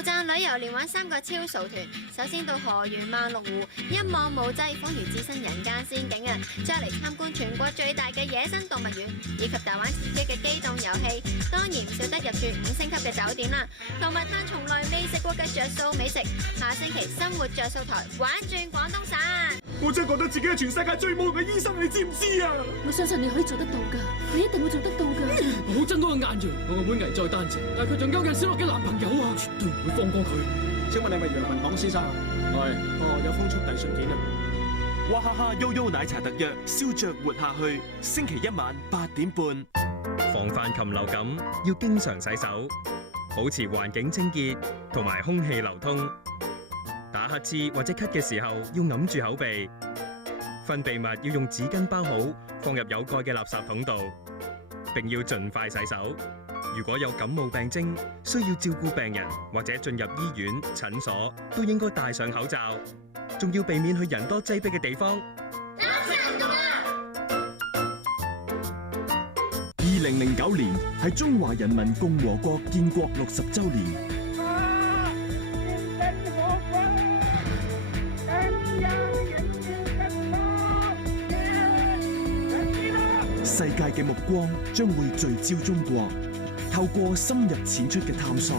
豪站旅遊連玩3個超數團，首先到河源萬綠湖，一望無際，彷如置身人間仙境啊！再嚟參觀全國最大嘅野生動物園，以及大玩刺激嘅機動遊戲，當然唔少得入住5星級嘅酒店啦，同埋嘆從來未食過嘅着數美食。下星期生活着數台玩轉廣東省。我真係覺得自己係全世界最冇用嘅醫生，你知唔知啊？我相信你可以做得到㗎，你一定會做得到㗎。我好憎嗰個晏陽，我個妹危在旦夕，但係佢仲勾引小樂嘅男朋友啊，絕對唔會放過佢。請問你係咪楊文廣先生？係。有封速遞信件啊！娃哈哈悠悠奶茶特約，燒着活下去。星期一晚8點半。防範禽流感要經常洗手，保持環境清潔同埋空氣流通。打乞嗤或者咳嘅時候要揞住口鼻，分泌物要用紙巾包好，放入有蓋嘅垃圾桶度，並要盡快洗手。如果有感冒病徵，需要照顧病人或者進入醫院、診所，都應該戴上口罩，仲要避免去人多擠迫嘅地方。 2009年係中華人民共和國建國60週年。世界嘅目光將會聚焦中國，透過深入淺出嘅探索，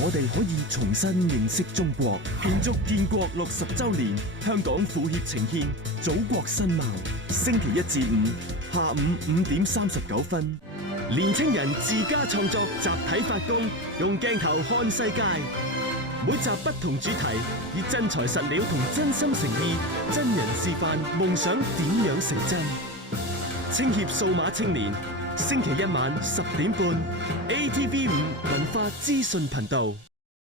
我哋可以重新認識中國。慶祝建國60週年，香港婦協呈獻《祖國新貌》，星期1至5下午5點39分。年青人自家創作，集體發功，用鏡頭看世界。每集不同主題，以真材實料同真心誠意，真人示範夢想點樣成真。青協數碼青年，星期一晚10點半 ，ATV5 文化資訊頻道。